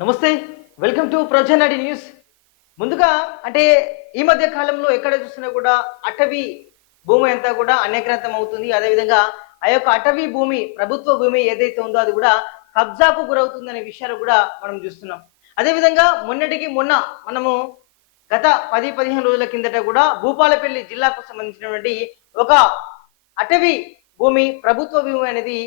నమస్తే. Welcome to ప్రజానాడి news. ముందుగా అంటే ఈ మధ్య కాలంలో ఎక్కడ చూసినా కూడా అటవీ భూమి అంతా కూడా అన్యక్రాంతం అవుతుంది. అదేవిధంగా ఆ యొక్క అటవీ భూమి ప్రభుత్వ భూమి ఏదైతే ఉందో అది కూడా కబ్జాకు గురవుతుందనే విషయాలు కూడా మనం చూస్తున్నాం. అదేవిధంగా మొన్నటికి మొన్న మనము గత 10-15 రోజుల కిందట కూడా భూపాలపల్లి జిల్లాకు సంబంధించినటువంటి ఒక అటవీ భూమి ప్రభుత్వ భూమి అనేది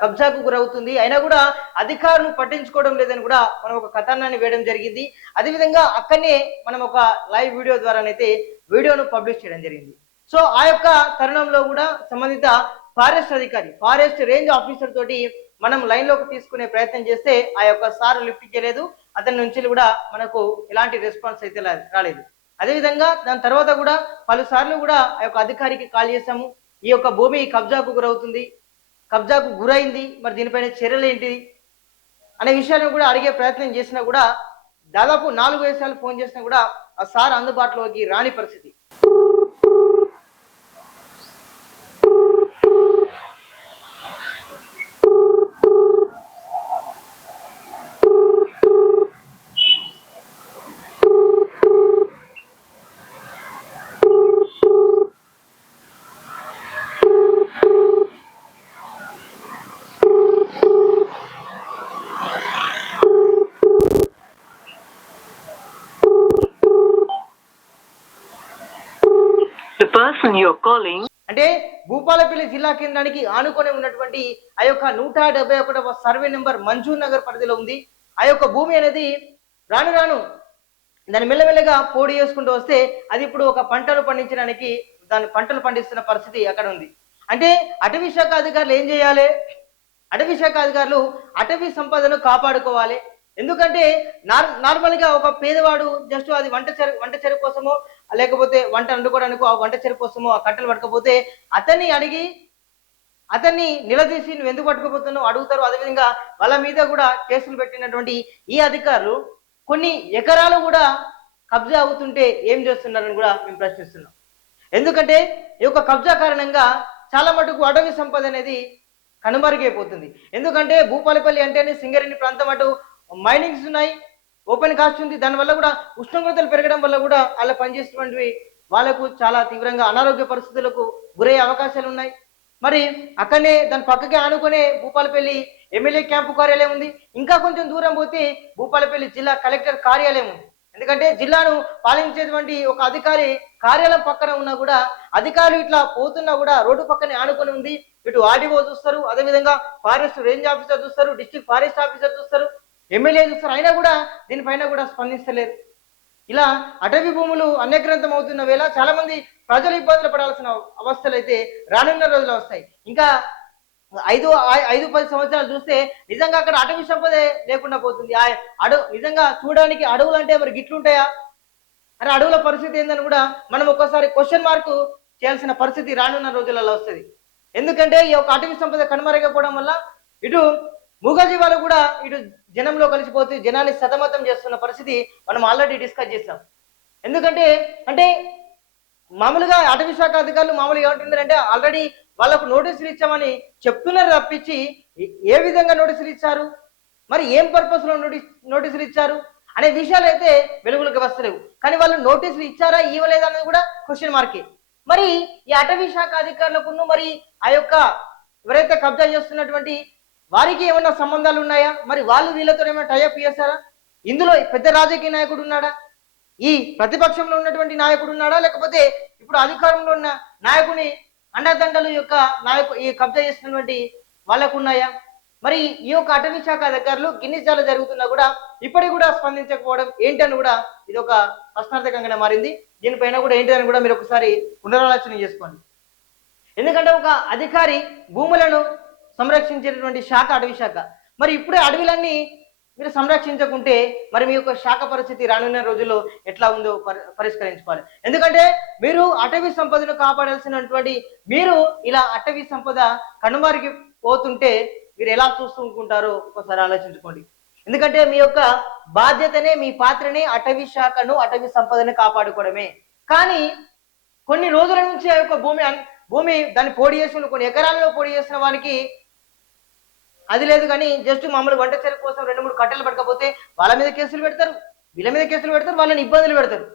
కబ్జాకు గురవుతుంది. అయినా కూడా అధికారులు పట్టించుకోవడం లేదని కూడా మనం ఒక కథనాన్ని వేయడం జరిగింది. అదేవిధంగా అక్కడనే మనం ఒక లైవ్ వీడియో ద్వారానైతే వీడియోను పబ్లిష్ చేయడం జరిగింది. సో ఆ యొక్క తరుణంలో కూడా సంబంధిత ఫారెస్ట్ అధికారి, ఫారెస్ట్ రేంజ్ ఆఫీసర్ తోటి మనం లైన్ లోకి తీసుకునే ప్రయత్నం చేస్తే ఆ యొక్క సార్ లిఫ్ట్ చేయలేదు. అతని నుంచి కూడా మనకు ఎలాంటి రెస్పాన్స్ అయితే రాలేదు. అదేవిధంగా దాని తర్వాత కూడా పలుసార్లు కూడా ఆ యొక్క అధికారికి కాల్ చేశాము. ఈ యొక్క భూమి కబ్జాకు గురవుతుంది, కబ్జాకు గురైంది, మరి దీనిపైన చర్యలు ఏంటి అనే విషయాన్ని కూడా అడిగే ప్రయత్నం చేసినా కూడా దాదాపు 4-5 సార్లు ఫోన్ చేసినా కూడా ఆ సార్ అందుబాటులోకి రాని పరిస్థితి. The person you're calling అంటే భూపాలపల్లి జిల్లా కేంద్రానికి ఆనుకొని ఉన్నటువంటి ఆ యొక్క 171వ సర్వే నెంబర్ మంజూర్ నగర్ పరిధిలో ఉంది. ఆ యొక్క భూమి అనేది రాను రాను దాన్ని మెల్లమెల్లగా పోడి చేసుకుంటూ వస్తే అది ఇప్పుడు ఒక పంటలు పండించడానికి దాని పంటలు పండిస్తున్న పరిస్థితి అక్కడ ఉంది. అంటే అటవీ శాఖ అధికారులు ఏం చేయాలి? అటవీ శాఖ అధికారులు అటవీ సంపదను కాపాడుకోవాలి. ఎందుకంటే నార్మల్గా ఒక పేదవాడు జస్ట్ అది వంట చెరు కోసమో లేకపోతే వంట వండుకోవడానికి ఆ వంట చెరు కోసమో ఆ కట్టెలు పట్టకపోతే అతన్ని నిలదీసి నువ్వు ఎందుకు పట్టుకోపోతున్నావు అడుగుతారు. అదేవిధంగా వాళ్ళ మీద కూడా కేసులు పెట్టినటువంటి ఈ అధికారులు కొన్ని ఎకరాలు కూడా కబ్జా అవుతుంటే ఏం చేస్తున్నారని కూడా మేము ప్రశ్నిస్తున్నాం. ఎందుకంటే ఈ యొక్క కబ్జా కారణంగా చాలా మటుకు అటవీ సంపద అనేది కనుమరుగైపోతుంది. ఎందుకంటే భూపాలపల్లి అంటేనే సింగరేణి ప్రాంతం, అటు మైనింగ్స్ ఉన్నాయి, ఓపెన్ కాస్ట్ ఉంది. దానివల్ల కూడా ఉష్ణోగ్రతలు పెరగడం వల్ల కూడా అలా పనిచేసినటువంటి వాళ్ళకు చాలా తీవ్రంగా అనారోగ్య పరిస్థితులకు గురయ్యే అవకాశాలు ఉన్నాయి. మరి అక్కడనే దాని పక్కకే ఆనుకునే భూపాలపల్లి ఎమ్మెల్యే క్యాంపు కార్యాలయం ఉంది. ఇంకా కొంచెం దూరం పోతే భూపాలపల్లి జిల్లా కలెక్టర్ కార్యాలయం ఉంది. ఎందుకంటే జిల్లాను పాలించేటువంటి ఒక అధికారి కార్యాలయం పక్కన ఉన్నా కూడా అధికారులు ఇట్లా పోతున్నా కూడా రోడ్డు పక్కనే ఆనుకొని ఉంది. ఇటు ఆర్డీఓ చూస్తారు, అదేవిధంగా ఫారెస్ట్ రేంజ్ ఆఫీసర్ చూస్తారు, డిస్ట్రిక్ట్ ఫారెస్ట్ ఆఫీసర్ చూస్తారు, ఎమ్మెల్యే చూస్తారు. అయినా కూడా దీనిపైన కూడా స్పందిస్తలేరు. ఇలా అటవీ భూములు అన్యగ్రంథం అవుతున్న వేళ చాలా మంది ప్రజలు ఇబ్బందులు పడాల్సిన అవస్థలు అయితే రానున్న రోజులు వస్తాయి. ఇంకా 5-10 సంవత్సరాలు చూస్తే నిజంగా అక్కడ అటవీ సంపదే లేకుండా పోతుంది. నిజంగా చూడడానికి అడవులు అంటే మరి గిట్లుంటాయా? అరే అడవుల పరిస్థితి ఏందని కూడా మనం ఒక్కసారి క్వశ్చన్ మార్క్ చేయాల్సిన పరిస్థితి రానున్న రోజులలో వస్తుంది. ఎందుకంటే ఈ యొక్క అటవీ సంపద కనుమరుగైపోవడం వల్ల ఇటు మూగజీవాలు కూడా ఇటు జనంలో కలిసిపోతే జనాన్ని సతమతం చేస్తున్న పరిస్థితి మనం ఆల్రెడీ డిస్కస్ చేసాం. ఎందుకంటే మామూలుగా అటవీ శాఖ అధికారులు మామూలుగా ఏమంటున్నారంటే ఆల్రెడీ వాళ్ళకు నోటీసులు ఇచ్చామని చెప్తున్నారు తప్పించి ఏ విధంగా నోటీసులు ఇచ్చారు, మరి ఏం పర్పస్ లో నోటీసులు ఇచ్చారు అనే విషయాలు అయితే వెలుగులోకి వస్తలేవు. కానీ వాళ్ళు నోటీసులు ఇచ్చారా ఇవ్వలేదా అనేది కూడా క్వశ్చన్ మార్కే. మరి ఈ అటవీ శాఖ అధికారులకు మరి ఆ యొక్క ఎవరైతే కబ్జా చేస్తున్నటువంటి వారికి ఏమన్నా సంబంధాలు ఉన్నాయా? మరి వాళ్ళు వీళ్ళతో ఏమైనా టైఅప్ చేశారా? ఇందులో పెద్ద రాజకీయ నాయకుడు ఉన్నాడా? ఈ ప్రతిపక్షంలో ఉన్నటువంటి నాయకుడు ఉన్నాడా? లేకపోతే ఇప్పుడు అధికారంలో ఉన్న నాయకుని అండదండలు యొక్క ఈ కబ్జా చేసినటువంటి వాళ్ళకు ఉన్నాయా? మరి ఈ యొక్క అటవీ శాఖ అధికారులు గిన్నిసార్లు జరుగుతున్నా కూడా ఇప్పటికి కూడా స్పందించకపోవడం ఏంటని కూడా ఇది ఒక ప్రశ్నార్థకంగానే మారింది. దీనిపైన కూడా ఏంటని కూడా మీరు ఒకసారి పునరాలోచన చేసుకోండి. ఎందుకంటే ఒక అధికారి భూములను సంరక్షించేటటువంటి శాఖ అటవీ శాఖ. మరి ఇప్పుడే అడవులన్నీ మీరు సంరక్షించకుంటే మరి మీ యొక్క శాఖ పరిస్థితి రానున్న రోజుల్లో ఎట్లా ఉందో పరిష్కరించుకోవాలి. ఎందుకంటే మీరు అటవీ సంపదను కాపాడాల్సినటువంటి మీరు ఇలా అటవీ సంపద కనుమరుగి పోతుంటే మీరు ఎలా చూస్తుంటారో ఒకసారి ఆలోచించుకోండి. ఎందుకంటే మీ యొక్క బాధ్యతనే, మీ పాత్రనే అటవీ శాఖను, అటవీ సంపదను కాపాడుకోవడమే. కానీ కొన్ని రోజుల నుంచి ఆ యొక్క భూమి దాన్ని పోడి చేసిన కొన్ని ఎకరాల్లో పోడి చేసిన వారికి అది లేదు కానీ జస్ట్ మామూలు వంట చెరుకు కోసం 2-3 కట్టెలు పట్టకపోతే వాళ్ళ మీద కేసులు పెడతారు, వీళ్ళ మీద కేసులు పెడతారు, వాళ్ళని ఇబ్బందులు పెడతారు,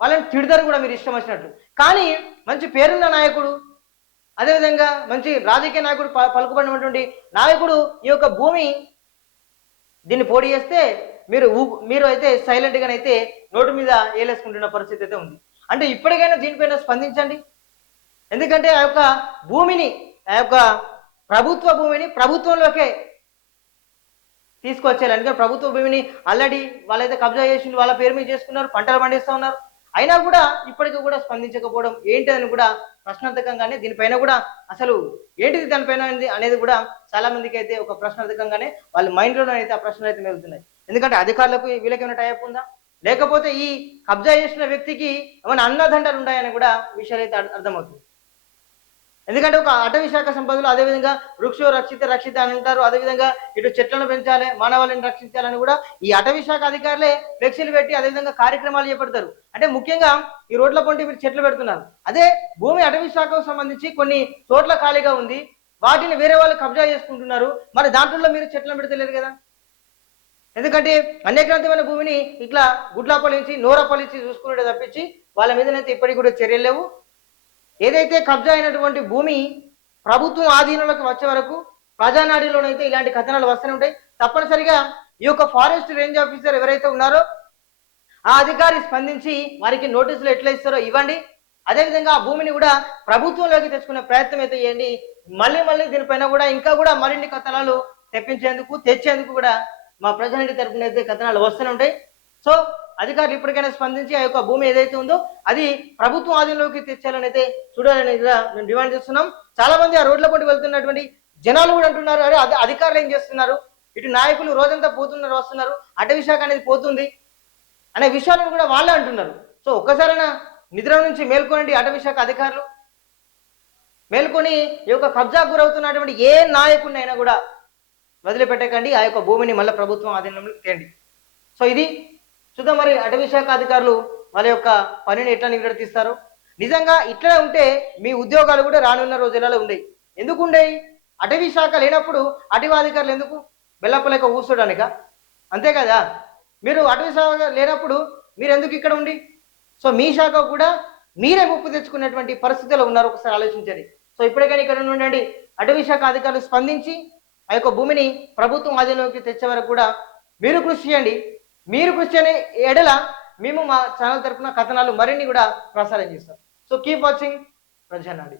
వాళ్ళని తిడతారు కూడా మీరు ఇష్టం వచ్చినట్లు. కానీ మంచి పేరున్న నాయకుడు, అదేవిధంగా మంచి రాజకీయ నాయకుడు, పలుకుబడినటువంటి నాయకుడు ఈ యొక్క భూమి దీన్ని పోటీ చేస్తే మీరు అయితే సైలెంట్గానైతే నోటు మీద ఏలేసుకుంటున్న పరిస్థితి అయితే ఉంది. అంటే ఇప్పటికైనా దీనిపైన స్పందించండి. ఎందుకంటే ఆ యొక్క భూమిని, ఆ యొక్క ప్రభుత్వ భూమిని ప్రభుత్వంలోకే తీసుకొచ్చేయాలి. ఎందుకంటే ప్రభుత్వ భూమిని ఆల్రెడీ వాళ్ళైతే కబ్జా చేసి వాళ్ళ పేరు మీద చేసుకున్నారు, పంటలు పండిస్తూ ఉన్నారు. అయినా కూడా ఇప్పటికీ కూడా స్పందించకపోవడం ఏంటని కూడా ప్రశ్నార్థకంగానే, దీనిపైన కూడా అసలు ఏంటిది దానిపైన అనేది కూడా చాలా మందికి అయితే ఒక ప్రశ్నార్థకంగానే వాళ్ళ మైండ్లోనే అయితే ఆ ప్రశ్నలు అయితే మెలుగుతున్నాయి. ఎందుకంటే అధికారులకు వీళ్ళకి ఏమైనా టైప్ ఉందా, లేకపోతే ఈ కబ్జా చేసిన వ్యక్తికి ఏమైనా అన్నదండలు ఉన్నాయని కూడా విషయాలు అయితే అర్థమవుతుంది. ఎందుకంటే ఒక అటవీ శాఖ సంపదలు, అదేవిధంగా వృక్షో రక్షిత అని అంటారు, అదేవిధంగా ఇటు చెట్లను పెంచాలి, మానవాళిని రక్షించాలని కూడా ఈ అటవీ శాఖ అధికారులే ఫ్లెక్సీలు పెట్టి అదేవిధంగా కార్యక్రమాలు చేపడతారు. అంటే ముఖ్యంగా ఈ రోడ్ల పొంటి మీరు చెట్లు పెడుతున్నారు, అదే భూమి అటవీ శాఖకు సంబంధించి కొన్ని చోట్ల ఖాళీగా ఉంది, వాటిని వేరే వాళ్ళు కబ్జా చేసుకుంటున్నారు, మరి దాంట్లో మీరు చెట్లను పెడతలేరు కదా. ఎందుకంటే అన్యక్రాంతమైన భూమిని ఇట్లా గుడ్లాపలించి నోరపలించి చూసుకునే తప్పించి వాళ్ళ మీదనైతే ఇప్పటికి కూడా చర్యలు లేవు. ఏదైతే కబ్జా అయినటువంటి భూమి ప్రభుత్వం ఆధీనంలోకి వచ్చే వరకు ప్రజానాడిలోనైతే ఇలాంటి కథనాలు వస్తూనే ఉంటాయి. తప్పనిసరిగా ఈ యొక్క ఫారెస్ట్ రేంజ్ ఆఫీసర్ ఎవరైతే ఉన్నారో ఆ అధికారి స్పందించి వారికి నోటీసులు ఎట్లా ఇస్తారో ఇవ్వండి. అదేవిధంగా ఆ భూమిని కూడా ప్రభుత్వంలోకి తెచ్చుకునే ప్రయత్నం అయితే చేయండి. మళ్ళీ దీనిపైన కూడా ఇంకా కూడా మరిన్ని కథనాలు తెచ్చేందుకు కూడా మా ప్రజానిధి తరపున అయితే కథనాలు వస్తూనే ఉంటాయి. సో అధికారులు ఇప్పటికైనా స్పందించి ఆ యొక్క భూమి ఏదైతే ఉందో అది ప్రభుత్వం ఆధీనంలోకి తెచ్చాలని అయితే చూడాలని మేము డిమాండ్ చేస్తున్నాం. చాలా మంది ఆ రోడ్ల పొంటి వెళ్తున్నటువంటి జనాలు కూడా అంటున్నారు, అరే అధికారులు ఏం చేస్తున్నారు, ఇటు నాయకులు రోజంతా వస్తున్నారు, అటవీ శాఖ అనేది పోతుంది అనే విషయాలను కూడా వాళ్ళే అంటున్నారు. సో ఒక్కసారైనా నిద్ర నుంచి మేల్కొనండి అటవీ శాఖ అధికారులు, మేల్కొని ఈ యొక్క కబ్జాకు గురవుతున్నటువంటి ఏ నాయకుడిని అయినా కూడా వదిలిపెట్టకండి, ఆ యొక్క భూమిని మళ్ళీ ప్రభుత్వం ఆధీనంలోకి తేండి. సో ఇది చూద్దాం మరి అటవీ శాఖ అధికారులు వాళ్ళ యొక్క పనిని ఎట్లా నిర్వర్తిస్తారు. నిజంగా ఇట్లా ఉంటే మీ ఉద్యోగాలు కూడా రానున్న రోజులలో ఉండేవి. ఎందుకు ఉండేవి? అటవీ శాఖ లేనప్పుడు అటవీ అధికారులు ఎందుకు బెల్లప్పలేక ఊసడానిక? అంతే కదా. మీరు అటవీ శాఖ లేనప్పుడు మీరు ఎందుకు ఇక్కడ ఉండి, సో మీ శాఖ కూడా మీరే ముప్పు తెచ్చుకున్నటువంటి పరిస్థితిలో ఉన్నారు. ఒకసారి ఆలోచించండి. సో ఇప్పటికైనా ఇక్కడ ఉండండి అటవీ శాఖ అధికారులు స్పందించి ఆ యొక్క భూమిని ప్రభుత్వం ఆధీనంలోకి తెచ్చే వరకు కూడా మీరు కృషి చేయండి. మీరు కృషి చేయని ఎడల మేము మా ఛానల్ తరపున కథనాలు మరిన్ని కూడా ప్రసారం చేస్తాం. So keep watching ప్రజానాడి.